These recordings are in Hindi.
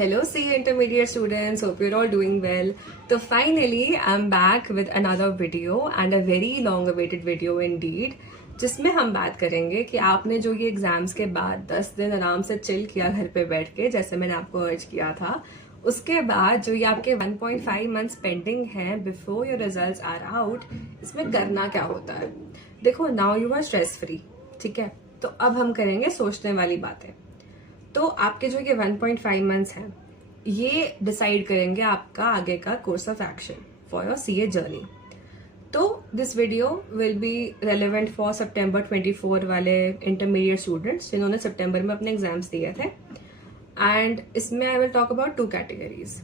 Hello, CA intermediate students. Hope you're all doing well. So finally, I'm back with another video and a very long-awaited video indeed, जिसमें हम बात करेंगे कि आपने जो ये एग्जाम्स के बाद 10 दिन आराम से चिल किया घर पे बैठ के, जैसे मैंने आपको अर्ज किया था, उसके बाद जो ये आपके 1.5 मंथ्स पेंडिंग हैं before your results are out, इसमें करना क्या होता है। देखो, now you are stress free, ठीक है। तो अब हम करेंगे सोचने वाली बातें। तो आपके जो ये 1.5 मंथ्स हैं, ये डिसाइड करेंगे आपका आगे का course of action for your CA journey. तो this video will be relevant for September 24 वाले इंटरमीडिएट स्टूडेंट्स जिन्होंने सितंबर में अपने एग्जाम्स दिए थे। एंड इसमें I will talk about 2 categories.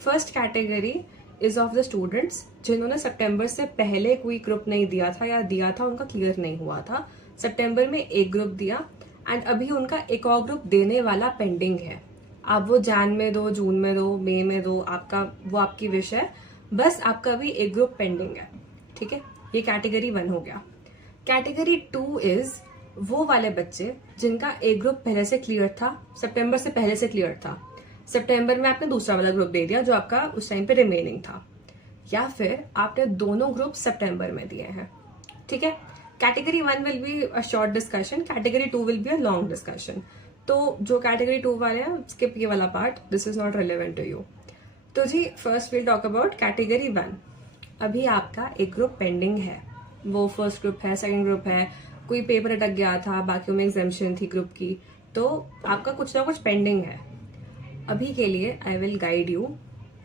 First category is of the students जिन्होंने सितंबर से पहले कोई ग्रुप नहीं दिया था या दिया था उनका क्लियर नहीं हुआ था। सितंबर में एक ग्रुप दिया एंड अभी उनका एक और ग्रुप देने वाला पेंडिंग है। आप वो जैन में दो, जून में दो, मई में दो, वो आपकी विश है। बस आपका अभी एक ग्रुप पेंडिंग है, ठीक है। ये कैटेगरी 1 हो गया। कैटेगरी 2 इज वो वाले बच्चे जिनका एक ग्रुप पहले से क्लियर था, सितंबर से पहले से क्लियर था। सितंबर में आपने दूसरा वाला ग्रुप दे दिया जो आपका उस टाइम पे रिमेनिंग था, या फिर आपने दोनों ग्रुप सितंबर में दिए हैं, ठीक है। Category 1 will be a short discussion, category 2 will be a long discussion. तो जो कैटेगरी 2 वाले हैं, स्किप ये वाला part, this is not relevant to you. तो जी first will talk about category 1। अभी आपका एक ग्रुप पेंडिंग है, वो फर्स्ट ग्रुप है, सेकंड ग्रुप है, कोई पेपर अटक गया था, बाकियों में एग्जाम्शन थी ग्रुप की, तो आपका कुछ ना कुछ पेंडिंग है। अभी के लिए I will guide you,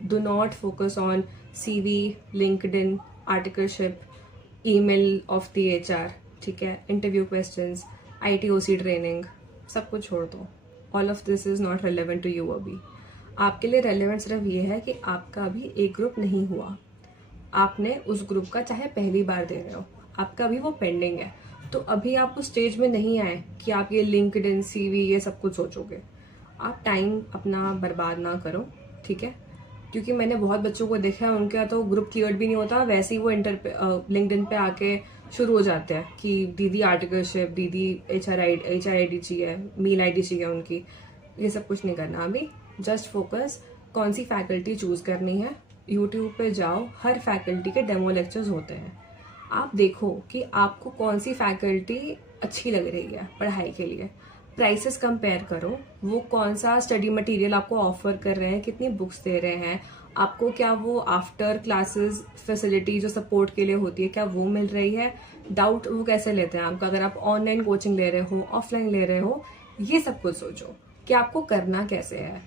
do not focus on CV, LinkedIn, articleship, email of the HR, ठीक है, इंटरव्यू क्वेश्चंस, ITOC ट्रेनिंग, सब कुछ छोड़ दो। All of this is not relevant to you. अभी आपके लिए रेलेवेंट सिर्फ ये है कि आपका अभी एक ग्रुप नहीं हुआ, आपने उस ग्रुप का चाहे पहली बार दे रहे हो, आपका अभी वो पेंडिंग है। तो अभी आप उस स्टेज में नहीं आए कि आप ये लिंक्डइन, CV ये सब कुछ सोचोगे। आप टाइम अपना बर्बाद ना करो, ठीक है। क्योंकि मैंने बहुत बच्चों को देखा है, उनका तो ग्रुप क्लियर भी नहीं होता, वैसे ही वो लिंक्डइन पे आके शुरू हो जाते हैं कि दीदी आर्टिकलशिप, दीदी HR ID चाहिए, मेल ID चाहिए उनकी। ये सब कुछ नहीं करना अभी। जस्ट फोकस कौन सी फैकल्टी चूज करनी है। यूट्यूब पे जाओ, हर फैकल्टी के डेमो लेक्चर्स होते हैं। आप देखो कि आपको कौन सी फैकल्टी अच्छी लग रही है पढ़ाई के लिए। प्राइसेस कंपेयर करो, वो कौन सा स्टडी मटेरियल आपको ऑफर कर रहे हैं, कितनी बुक्स दे रहे हैं आपको, क्या वो आफ्टर क्लासेस फैसिलिटी जो सपोर्ट के लिए होती है क्या वो मिल रही है, डाउट वो कैसे लेते हैं आपका, अगर आप ऑनलाइन कोचिंग ले रहे हो, ऑफलाइन ले रहे हो, ये सब कुछ सोचो कि आपको करना कैसे है।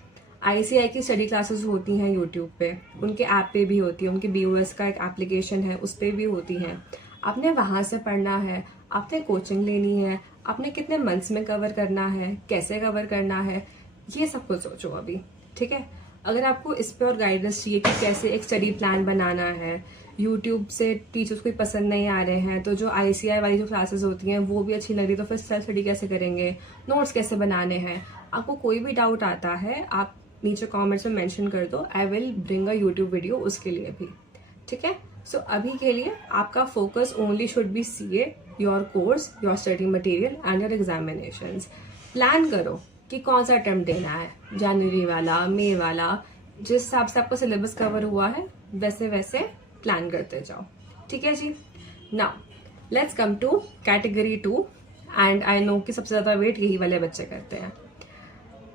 ICI की स्टडी क्लासेस होती हैं यूट्यूब पे, उनके ऐप पे भी होती है, उनके BOS का एक एप्लीकेशन है उस पर भी होती हैं। आपने वहां से पढ़ना है, आपने कोचिंग लेनी है, आपने कितने मंथ्स में कवर करना है, कैसे कवर करना है, ये सब कुछ सोचो अभी, ठीक है। अगर आपको इस पे और गाइडेंस चाहिए कि कैसे एक स्टडी प्लान बनाना है, यूट्यूब से टीचर्स को पसंद नहीं आ रहे हैं, तो जो ICI वाली जो क्लासेस होती हैं वो भी अच्छी लग रही, तो फिर सेल्फ स्टडी कैसे करेंगे, नोट्स कैसे बनाने हैं, आपको कोई भी डाउट आता है आप नीचे कमेंट्स में मेंशन कर दो। I will bring a YouTube video उसके लिए भी, ठीक है। सो अभी के लिए आपका focus only should be CA, your course, your study material and your examinations. Plan करो कि कौन सा अटेम्प्ट देना है, जनवरी वाला, मई वाला, जिस हिसाब से आपको सिलेबस कवर हुआ है वैसे वैसे प्लान करते जाओ, ठीक है जी। Now let's come to category 2 and I know कि सबसे ज्यादा वेट यही वाले बच्चे करते हैं।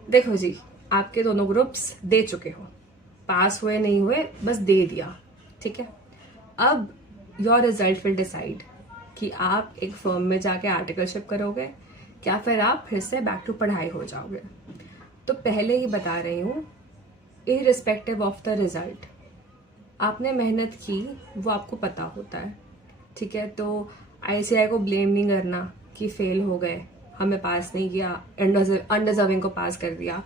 देखो जी, आपके दोनों ग्रुप्स दे चुके हो, पास हुए नहीं हुए, बस दे दिया, ठीक है। अब योर रिजल्ट विल डिसाइड कि आप एक फर्म में जाके आर्टिकलशिप करोगे क्या फिर आप फिर से बैक टू पढ़ाई हो जाओगे। तो पहले ही बता रही हूँ, इररिस्पेक्टिव ऑफ द रिजल्ट, आपने मेहनत की वो आपको पता होता है, ठीक है। तो ICI को ब्लेम नहीं करना कि फेल हो गए, हमें पास नहीं किया, अनडिजर्विंग को पास कर दिया,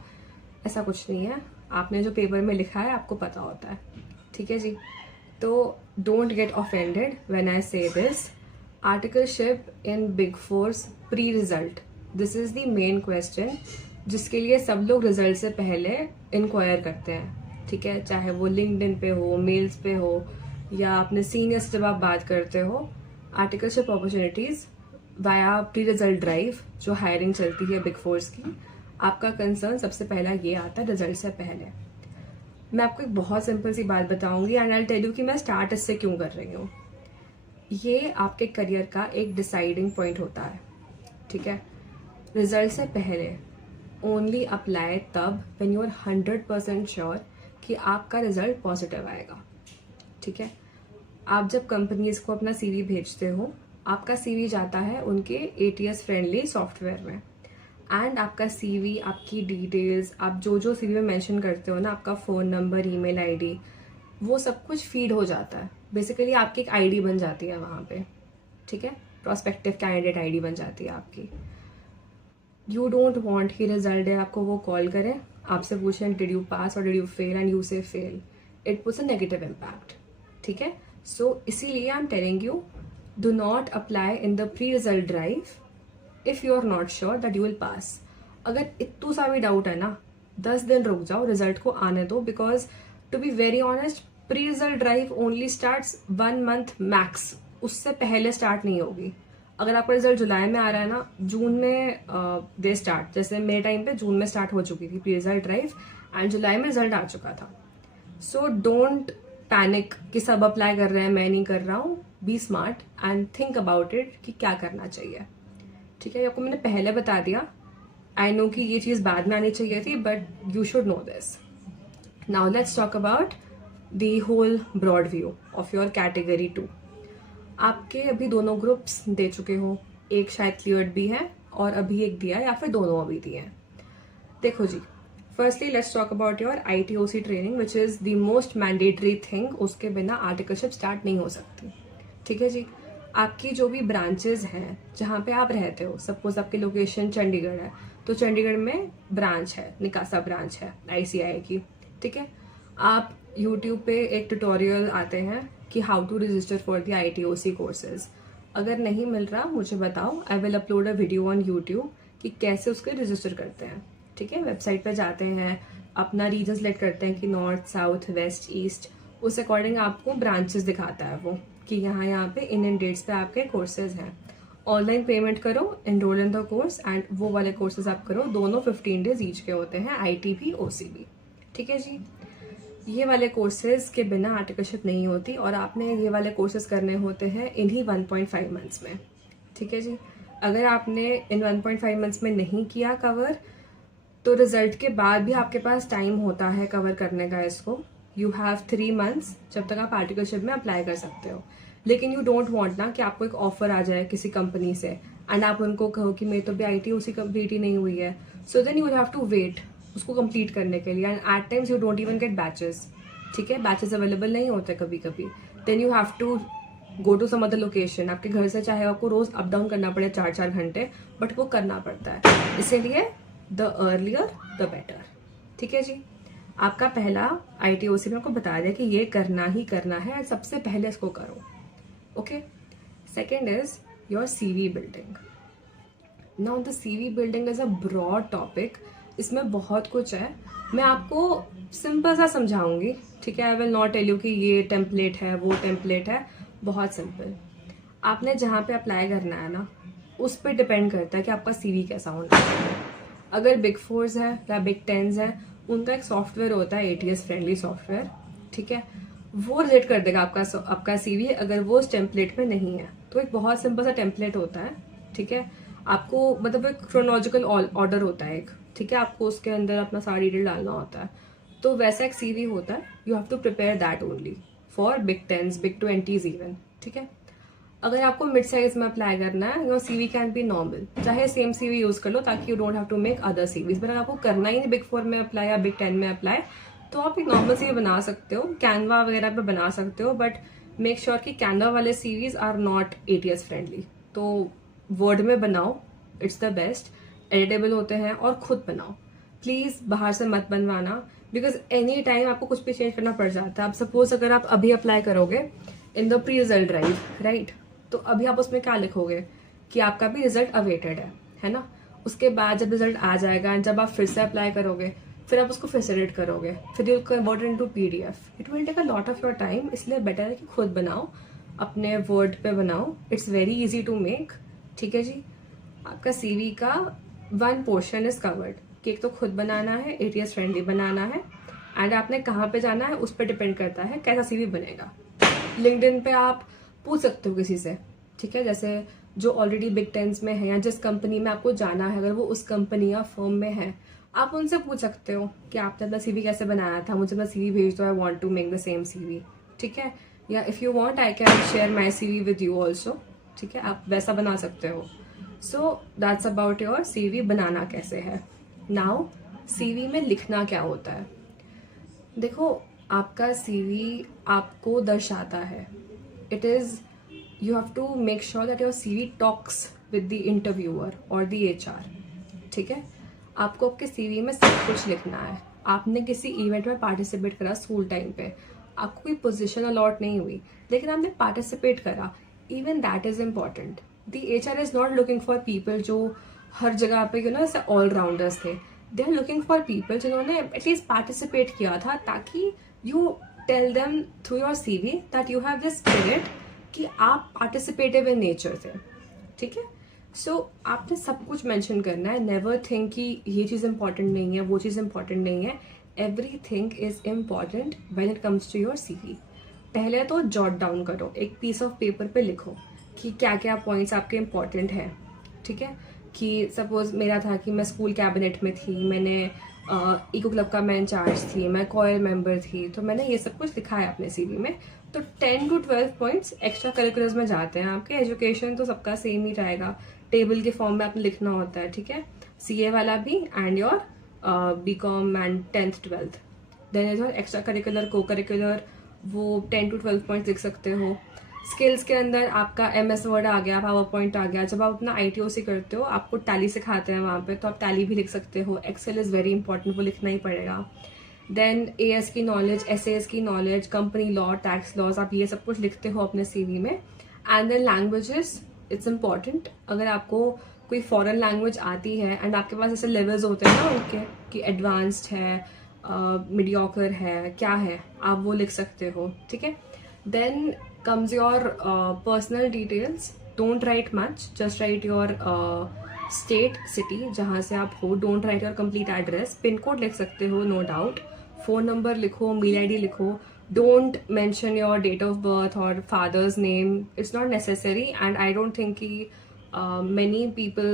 ऐसा कुछ नहीं है। आपने जो पेपर में लिखा है आपको पता होता है, ठीक है जी। तो don't get offended when I say this. Articleship in Big Fours pre result, this is the main question जिसके लिए सब लोग रिजल्ट से पहले इंक्वायर करते हैं, ठीक है। चाहे वो लिंक्डइन पे हो, मेल्स पे हो, या अपने सीनियर से जब आप बात करते हो। Articleship opportunities via pre result drive जो हायरिंग चलती है बिग फोर्स की, आपका कंसर्न सबसे पहला ये आता है रिजल्ट से पहले। मैं आपको एक बहुत सिंपल सी बात बताऊंगी एंड आई टेल यू कि मैं स्टार्ट इससे क्यों कर रही हूँ। ये आपके करियर का एक डिसाइडिंग पॉइंट होता है, ठीक है। रिजल्ट से पहले ओनली अप्लाई तब व्हेन यू आर 100% श्योर कि आपका रिजल्ट पॉजिटिव आएगा, ठीक है। आप जब कंपनीज को अपना सीवी भेजते हो, आपका सीवी जाता है उनके ATS फ्रेंडली सॉफ्टवेयर में एंड आपका सीवी, आपकी डिटेल्स, आप जो जो सीवी में मेंशन करते हो ना, आपका फ़ोन नंबर, ईमेल आईडी, वो सब कुछ फीड हो जाता है। बेसिकली आपकी एक आईडी बन जाती है वहाँ पे, ठीक है। प्रोस्पेक्टिव कैंडिडेट आईडी बन जाती है आपकी। यू डोंट वांट कि रिजल्ट है आपको वो कॉल करें, आपसे पूछें डिड यू पास और did you fail and you say fail. It puts a negative impact, ठीक है। सो इसीलिए I am telling you, do not apply in the pre result drive if you are not sure that you will pass. अगर इतू सा भी डाउट है ना, 10 दिन रुक जाओ, रिजल्ट को आने दो। Because to be very honest, pre result drive only starts 1 month max, उससे पहले स्टार्ट नहीं होगी। अगर आपका रिजल्ट जुलाई में आ रहा है ना, जून में दे स्टार्ट। जैसे मेरे टाइम पे जून में स्टार्ट हो चुकी थी प्री रिजल्ट ड्राइव एंड जुलाई में रिजल्ट आ चुका था। सो डोंट पैनिक कि सब अप्लाई कर रहे हैं, मैं नहीं कर रहा हूँ। Be smart and think about it कि क्या करना चाहिए, ठीक है। आपको मैंने पहले बता दिया, आई नो कि ये चीज़ बाद में आनी चाहिए थी, but you should know this. Now let's talk about the whole broad view of your category 2। आपके अभी दोनों ग्रुप्स दे चुके हो, एक शायद क्लियर्ड भी है और अभी एक दिया है, या फिर दोनों अभी दिए हैं। देखो जी, firstly let's talk about your ITOC training which is the most mandatory thing. उसके बिना आर्टिकलशिप स्टार्ट नहीं हो सकती, ठीक है जी। आपकी जो भी ब्रांचेज हैं जहाँ पे आप रहते हो, सपोज आपकी लोकेशन चंडीगढ़ है, तो चंडीगढ़ में ब्रांच है, निकासा ब्रांच है ICI की, ठीक है। आप यूट्यूब पे एक ट्यूटोरियल आते हैं कि how to register for the ITOC courses. अगर नहीं मिल रहा मुझे बताओ, I will upload a video on YouTube कि कैसे उसके रजिस्टर करते हैं, ठीक है। वेबसाइट पे जाते हैं, अपना रीजन सेलेक्ट करते हैं कि नॉर्थ, साउथ, वेस्ट, ईस्ट, उस अकॉर्डिंग आपको ब्रांचेस दिखाता है वो कि यहाँ पे इन डेट्स पे आपके कोर्सेज हैं। ऑनलाइन पेमेंट करो, enrol in the course and वो वाले कोर्सेज आप करो। दोनों 15 डेज ईच के होते हैं, IT भी OC भी, ठीक है जी। ये वाले कोर्सेज के बिना आर्टिकलशिप नहीं होती और आपने ये वाले कोर्सेज करने होते हैं इन्हीं 1.5 मंथ्स में, ठीक है जी। अगर आपने इन 1.5 मंथ्स में नहीं किया कवर, तो रिजल्ट के बाद भी आपके पास टाइम होता है कवर करने का इसको। यू हैव 3 मंथ्स जब तक आप आर्टिकलशिप में अप्लाई कर सकते हो। लेकिन यू डोंट वांट ना कि आपको एक ऑफर आ जाए किसी कंपनी से एंड आप उनको कहो कि मेरी तो भी ITOC कंप्लीट ही नहीं हुई है। So then you have to wait उसको कंप्लीट करने के लिए and at times you don't even get batches, ठीक है। बैचेस अवेलेबल नहीं होते कभी कभी। Then you have to go to some other location. आपके घर से चाहे आपको रोज अप डाउन करना पड़े 4-4 घंटे, बट वो करना पड़ता है। इसीलिए द अर्लियर द बेटर, ठीक है जी। आपका पहला ITOC में आपको बता दिया कि ये करना ही करना है, सबसे पहले इसको करो, okay. Second is your CV building. Now the CV building is a broad topic, इसमें बहुत कुछ है। मैं आपको सिंपल सा समझाऊंगी, ठीक है। I will not tell you कि ये टेम्पलेट है, वो टेम्पलेट है। बहुत सिंपल, आपने जहाँ पे अप्लाई करना है ना, उस पर डिपेंड करता है कि आपका CV कैसा होना चाहिए। अगर बिग 4s है या बिग 10s है, उनका एक सॉफ्टवेयर होता है ATS फ्रेंडली सॉफ्टवेयर, ठीक है। वो रिजेक्ट कर देगा आपका CV अगर वो उस टेम्पलेट में नहीं है। तो एक बहुत सिंपल सा टेम्पलेट होता है, ठीक है। आपको मतलब एक क्रोनोलॉजिकल ऑर्डर होता है एक, ठीक है। आपको उसके अंदर अपना सारा डिटेल डालना होता है। तो वैसा एक CV होता है, you have to prepare that only for big 10s, big 20s even, ठीक है। अगर आपको मिड साइज में अप्लाई करना है, your CV can be normal, चाहे सेम CV यूज कर लो ताकि you don't have to make other CVs। But अगर आपको करना ही नहीं बिग 4 में अप्लाई या बिग 10 में अप्लाई, तो आप एक नॉर्मल CV बना सकते हो, कैनवा वगैरह पे बना सकते हो। बट मेक श्योर कि कैनवा वाले CVs are not ATS friendly. तो वर्ड में बनाओ, इट्स द बेस्ट, एडिटेबल होते हैं, और खुद बनाओ प्लीज, बाहर से मत बनवाना। बिकॉज एनी टाइम आपको कुछ भी चेंज करना पड़ जाता है। अब सपोज अगर आप अभी अप्लाई करोगे इन the pre result drive, right, तो अभी आप उसमें क्या लिखोगे कि आपका भी रिजल्ट अवेटेड है ना। उसके बाद जब रिजल्ट आ जाएगा एंड जब आप फिर से अप्लाई करोगे, फिर आप उसको फिर से एडिट करोगे, फिर you convert into PDF। It will take a lot of your time. इसलिए बेटर है कि खुद बनाओ, अपने वर्ड पे बनाओ, it's very easy to make, ठीक है जी। आपका CV का 1 पोर्शन इज कवर्ड, कि एक तो खुद बनाना है, ATS फ्रेंडली बनाना है, एंड आपने कहाँ पे जाना है उस पर डिपेंड करता है कैसा CV बनेगा। लिंक्डइन पे आप पूछ सकते हो किसी से, ठीक है, जैसे जो ऑलरेडी बिग टेंस में है या जिस कंपनी में आपको जाना है, अगर वो उस कंपनी या फर्म में है, आप उनसे पूछ सकते हो कि आपने अपना CV कैसे बनाया था, मुझे अपना CV भेज दो, I want to make the same CV, ठीक है। या if you want I can share my CV with you also, ठीक है, आप वैसा बना सकते हो। So that's about your CV बनाना कैसे है। नाउ CV में लिखना क्या होता है। देखो, आपका CV आपको दर्शाता है। It is, you have to make sure that your CV talks with the interviewer or the HR, ठीक है। आपको आपके CV में सब कुछ लिखना है। आपने किसी इवेंट में पार्टिसिपेट करा स्कूल टाइम पे, आपको कोई पोजीशन अलॉट नहीं हुई, लेकिन आपने पार्टिसिपेट करा, even that is important. The HR is not looking for people जो हर जगह पे जैसे ऑलराउंडर्स थे। They are looking for people जिन्होंने एटलीस्ट पार्टिसिपेट किया था, ताकि you tell them through your CV that you have this spirit कि आप पार्टिसिपेटिव इन नेचर थे, ठीक है। सो आपने सब कुछ मेंशन करना है। नेवर थिंक कि ये चीज़ इंपॉर्टेंट नहीं है, वो चीज़ इंपॉर्टेंट नहीं है। Everything is important when it comes to your CV। पहले तो जॉट डाउन करो, एक पीस ऑफ पेपर पे लिखो कि क्या क्या पॉइंट्स आपके इम्पॉर्टेंट हैं, ठीक है। कि सपोज मेरा था कि मैं स्कूल कैबिनेट में थी, मैंने इको क्लब का मैं इंचार्ज थी, मैं कॉयर मेंबर थी, तो मैंने ये सब कुछ लिखा है अपने CV में। तो 10 to 12 पॉइंट्स एक्स्ट्रा करिकुलर्स में जाते हैं आपके। एजुकेशन तो सबका सेम ही रहेगा, टेबल के फॉर्म में आपने लिखना होता है, ठीक है। CA वाला भी and your BCom and 10th 12th। Then is your extra curricular, co curricular, वो 10 to 12 पॉइंट्स लिख सकते हो। स्किल्स के अंदर आपका MS वर्ड आ गया, पावर पॉइंट आ गया। जब आप अपना ITOC करते हो, आपको टैली सिखाते हैं वहाँ पे, तो आप टैली भी लिख सकते हो। एक्सेल इज़ वेरी इंपॉर्टेंट, वो लिखना ही पड़ेगा। देन AS की नॉलेज, SAS की knowledge, company law, tax laws, आप ये सब कुछ लिखते हो अपने CV में। And then languages, it's important. अगर आपको कोई फॉरेन लैंग्वेज आती है एंड आपके पास ऐसे लेवल्स होते हैं ना उनके, कि एडवांस्ड है, मीडियोकर है, क्या है, आप वो लिख सकते हो, ठीक है। Then comes your personal details. Don't write much, just write your state, city जहाँ से आप हो। Don't write your complete address. Pin code लिख सकते हो, no doubt. फ़ोन नंबर लिखो, मेल ID लिखो। Don't mention your date of birth or father's name. It's not necessary, and I don't think कि many people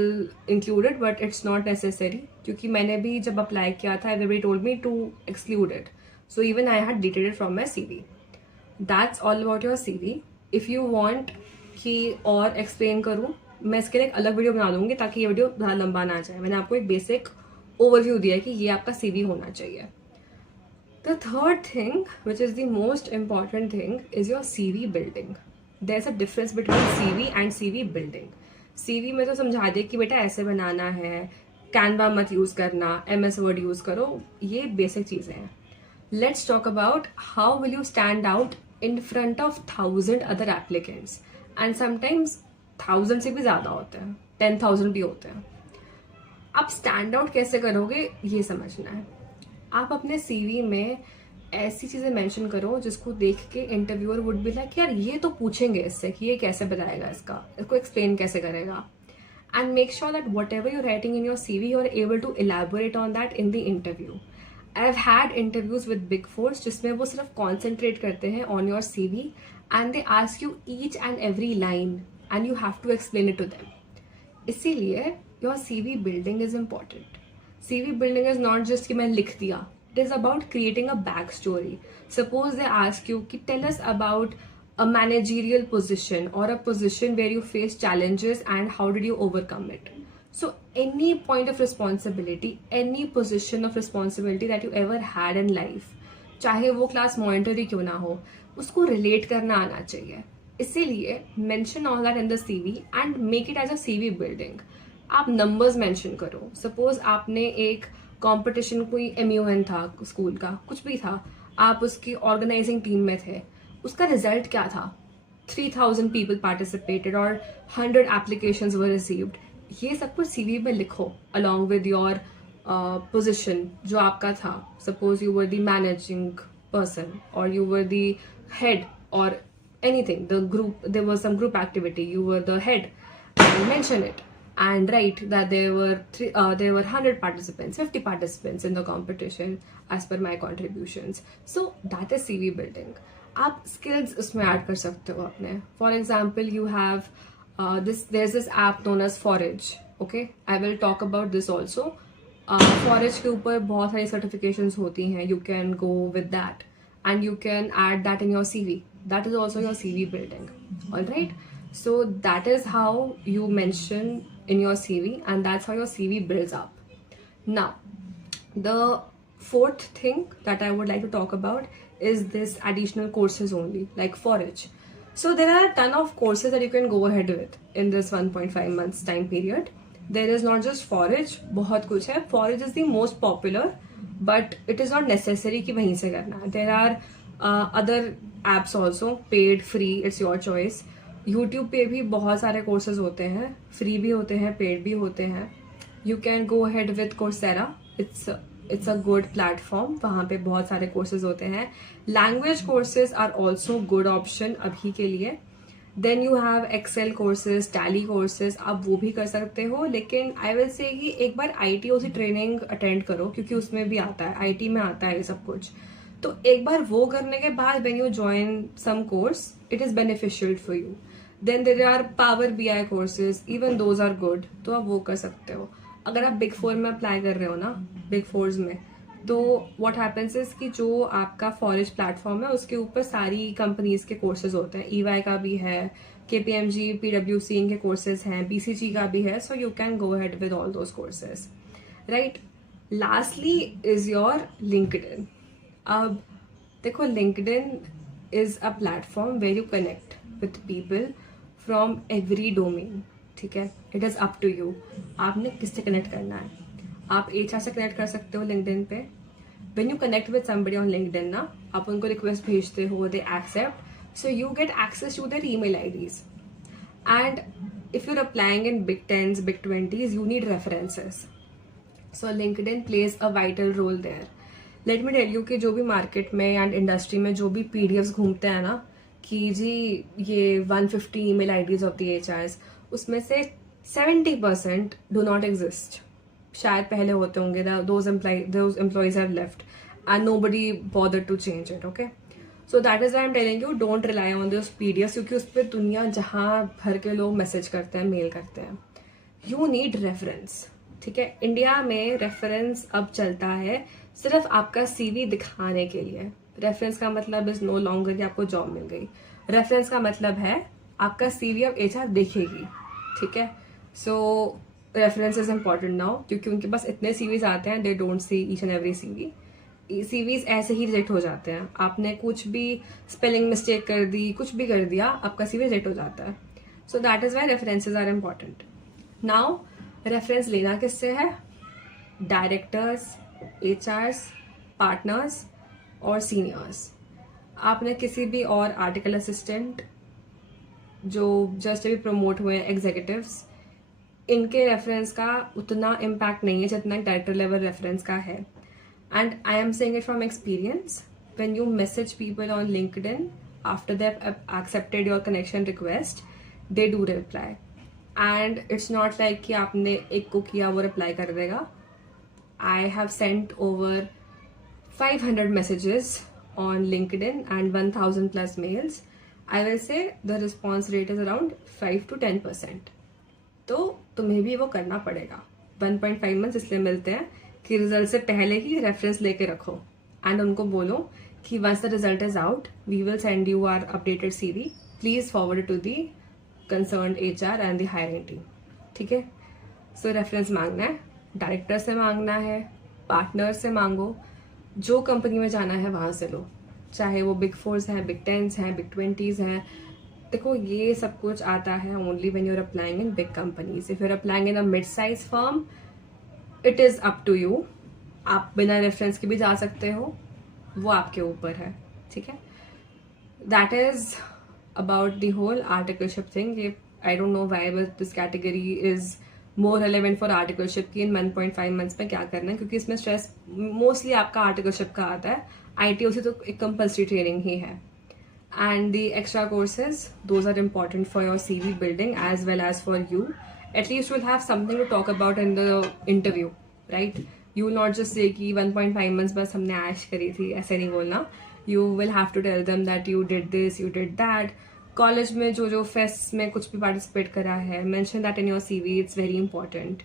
include it, but it's not necessary. क्योंकि मैंने भी जब अप्लाई किया था, everybody told me to exclude it. So even I had deleted it from my CV. That's all about your CV. If you want कि और एक्सप्लेन करूँ, मैं इसके लिए एक अलग वीडियो बना दूंगी ताकि ये वीडियो ज़्यादा लंबा ना जाए। मैंने आपको एक बेसिक ओवरव्यू दिया है कि ये आपका CV होना चाहिए। The third thing which is the most important thing is your CV building. There is a difference between CV and CV building. CV में तो समझा दे कि बेटा ऐसे बनाना है, कैनवा मत यूज़ करना, MS वर्ड यूज़ करो, ये बेसिक चीज़ें हैं। Let's talk about how will you stand out in front of 1000 other applicants, and sometimes 1000 से भी ज़्यादा होते हैं, 10,000 भी होते हैं। आप स्टैंड आउट कैसे करोगे, ये समझना है। आप अपने CV में ऐसी चीज़ें मेंशन करो जिसको देख के इंटरव्यूअर वुड बी लाइक, यार ये तो पूछेंगे इससे कि ये कैसे बताएगा, इसको एक्सप्लेन कैसे करेगा। And make sure that whatever you writing in your CV, you are able to elaborate on that in the interview. I've had interviews with Big Four जिसमें वो सिर्फ कॉन्सेंट्रेट करते हैं on your CV and they ask you each and every line and you have to explain it to them. इसीलिए your CV building is important. CV building is not just कि मैं लिख दिया. It is about creating a backstory. Suppose they ask you कि tell us about a managerial position or a position where you face challenges and how did you overcome it. So any point of responsibility, any position of responsibility that you ever had in life, चाहे वो क्लास मॉनिटर ही क्यों ना हो, उसको रिलेट करना आना चाहिए। इसीलिए mention all that in the CV and make it as a CV building. आप नंबर्स मेंशन करो। सपोज आपने एक कंपटीशन, कोई MUN था स्कूल का, कुछ भी था, आप उसकी ऑर्गेनाइजिंग टीम में थे, उसका रिजल्ट क्या था, 3000 people participated or 100 applications were received। ये सब कुछ CV में लिखो along with your position जो आपका था। Suppose you were the managing person or you were the head or anything, the group, there was some group activity, you were the head, and mention it and write that there were 100 participants, 50 participants in the competition as per my contributions. So that is CV building. आप skills उसमें add कर सकते हो अपने. For example, you have there's this app known as Forage. Okay, I will talk about this also. Forage के ऊपर बहुत सारी certifications होती हैं. You can go with that and you can add that in your CV. That is also your CV building. All right. So that is how you mention in your CV, and that's how your CV builds up. Now, the fourth thing that I would like to talk about is this additional courses only, like Forage. So there are a ton of courses that you can go ahead with in this 1.5 months time period. There is not just Forage, बहुत कुछ है. Forage is the most popular, but it is not necessary कि वहीं से करना है. There are other apps also, paid, free, it's your choice. YouTube पे भी बहुत सारे कोर्सेज होते हैं, फ्री भी होते हैं, पेड भी होते हैं. You can go ahead with Coursera. It's a good platform. वहाँ पे बहुत सारे कोर्सेज होते हैं. Language courses are also good option अभी के लिए. Then you have Excel courses, Tally courses, आप वो भी कर सकते हो. लेकिन आई विल से कि एक बार ITOC ट्रेनिंग अटेंड करो, क्योंकि उसमें भी आता है, IT में आता है ये सब कुछ. तो एक बार वो करने के बाद when you join some course, it is beneficial for you. Then there are Power BI courses, even those are good. तो आप वो कर सकते हो. अगर आप बिग 4 में अप्लाई कर रहे हो ना, बिग 4s में, तो व्हाट हैपेंस इज कि जो आपका फॉरेज प्लेटफॉर्म है उसके ऊपर सारी कंपनीज के कोर्सेज होते हैं. EY का भी है, KPMG, PwC इनके कोर्सेज हैं, BCG का भी है. So you can go ahead with all those courses, right. Lastly is your LinkedIn. अब देखो, LinkedIn is a platform where you connect with people from every domain. ठीक है, it is up to you. आपने किससे कनेक्ट करना है. आप HR से कनेक्ट कर सकते हो LinkedIn पे. When you connect with somebody on LinkedIn ना, आप उनको रिक्वेस्ट भेजते हो, they accept, so you get access to their email IDs. And if you're applying in Big 10s, Big 20s, you need references. So LinkedIn plays a vital role there. Let me tell you कि जो भी मार्केट में एंड इंडस्ट्री में जो भी PDFs घूमते हैं ना कि जी ये 150 email IDs of the HRs, उसमें से 70% डू नॉट एग्जिस्ट. शायद पहले होते होंगे, those employees have left and nobody bothered to change it. Okay, so that is why I am telling you, don't rely on this PDFs, क्योंकि उस पर दुनिया जहाँ भर के लोग मैसेज करते हैं, मेल करते हैं. You need reference. ठीक है, इंडिया में रेफरेंस अब चलता है सिर्फ आपका CV दिखाने के लिए. रेफरेंस का मतलब इज नो लॉन्गर कि आपको जॉब मिल गई. रेफरेंस का मतलब है आपका CV अब HR देखेगी. ठीक है, सो रेफरेंस इज इम्पॉर्टेंट नाउ, क्योंकि उनके पास इतने CVs आते हैं, they don't see each and every CV. CVs ऐसे ही रिजेक्ट हो जाते हैं. आपने कुछ भी स्पेलिंग मिस्टेक कर दी, कुछ भी कर दिया, आपका CV रिजेक्ट हो जाता है. So that is why references are important. Now reference लेना किससे है. डायरेक्टर्स, HRs, पार्टनर्स और सीनियर्स. आपने किसी भी और आर्टिकल असिस्टेंट जो जस्ट अभी प्रमोट हुए हैं, एग्जीक्यूटिव्स, इनके रेफरेंस का उतना इम्पैक्ट नहीं है जितना डायरेक्टर लेवल रेफरेंस का है. And I am saying it from experience. When you message people on LinkedIn after they have accepted your connection request, they do reply. And it's not like कि आपने एक को किया वो रिप्लाई कर देगा. I have sent over 500 messages on LinkedIn and 1000 plus mails. I will say the response rate is around 5 to 10%. तो तुम्हें भी वो करना पड़ेगा. 1.5 months इसलिए मिलते हैं कि रिजल्ट से पहले ही रेफरेंस लेके रखो एंड उनको बोलो कि once the result is out, we will send you our updated CV. Please forward it to the concerned HR and the hiring team. ठीक है, सो रेफरेंस मांगना है, डायरेक्टर से मांगना है, पार्टनर से मांगो, जो कंपनी में जाना है वहाँ से लो, चाहे वो Big 4s हैं, Big 10s हैं, Big 20s हैं. देखो, ये सब कुछ आता है only when you are applying in big companies. If you are applying in a mid size firm, it is up to you. आप बिना रेफरेंस के भी जा सकते हो, वो आपके ऊपर है. ठीक है, that is about the whole articleship thing. ये I don't know why but this category is more relevant for articleship की इन 1.5 मंथ्स में क्या करना है, क्योंकि इसमें स्ट्रेस मोस्टली आपका आर्टिकलशिप का आता है. ITOC तो एक कंपल्सरी ट्रेनिंग ही है. And the extra courses, those are important for your CV building as well as for you. at least you'll have something to talk about in the interview, right? You will not just say कि 1.5 months बस हमने ऐश करी थी, ऐसे नहीं बोलना. You will have to tell them that you did this, you did that. College में जो फेस्ट में कुछ भी पार्टिसिपेट करा है, mention that in your CV. It's very important.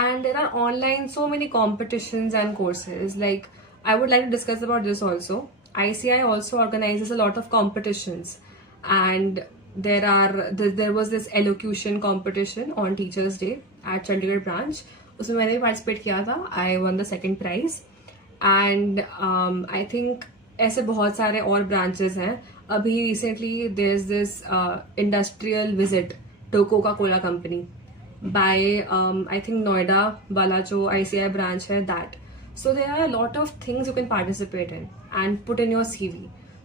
And there are online so many competitions and courses. Like, I would like to discuss about this also. ICI also organizes a lot of competitions, and there was this elocution competition on Teachers Day at Chandigarh branch. उसमें मैंने भी पार्टिसिपेट किया था. I won the second prize. And I think ऐसे बहुत सारे और ब्रांचेस हैं. अभी recently there is this industrial visit to Coca Cola company by I think Noida वाला जो ICI ब्रांच है, that. So there are a lot of things you can participate in and put in your CV.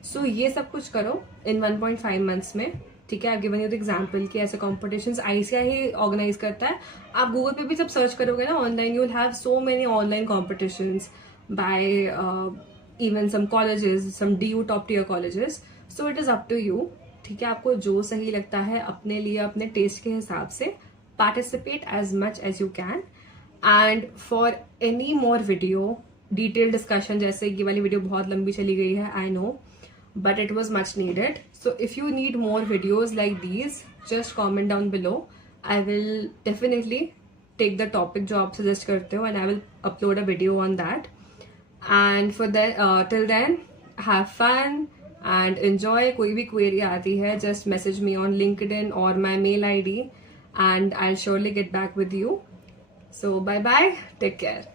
So ये सब कुछ करो इन 1.5 मंथ्स में. ठीक है, I given you the example कि ऐसे कॉम्पिटिशन्स ICI ही ऑर्गेनाइज करता है. आप गूगल पे भी जब सर्च करोगे ना online, you will have so many online competitions by even some colleges, some DU top tier colleges. So it is up to you. ठीक है, आपको जो सही लगता है अपने लिए, अपने टेस्ट के हिसाब से participate as much as you can. And for any more video, detail discussion, जैसे ये वाली वीडियो बहुत लंबी चली गई है, I know, but it was much needed. So if you need more videos like these, just comment down below. I will definitely take the topic जो आप suggest करते हो and I will upload a video on that. And for that, till then, have fun and enjoy. कोई भी query आती है, just message me on LinkedIn or my mail ID and I'll surely get back with you. So bye bye, take care.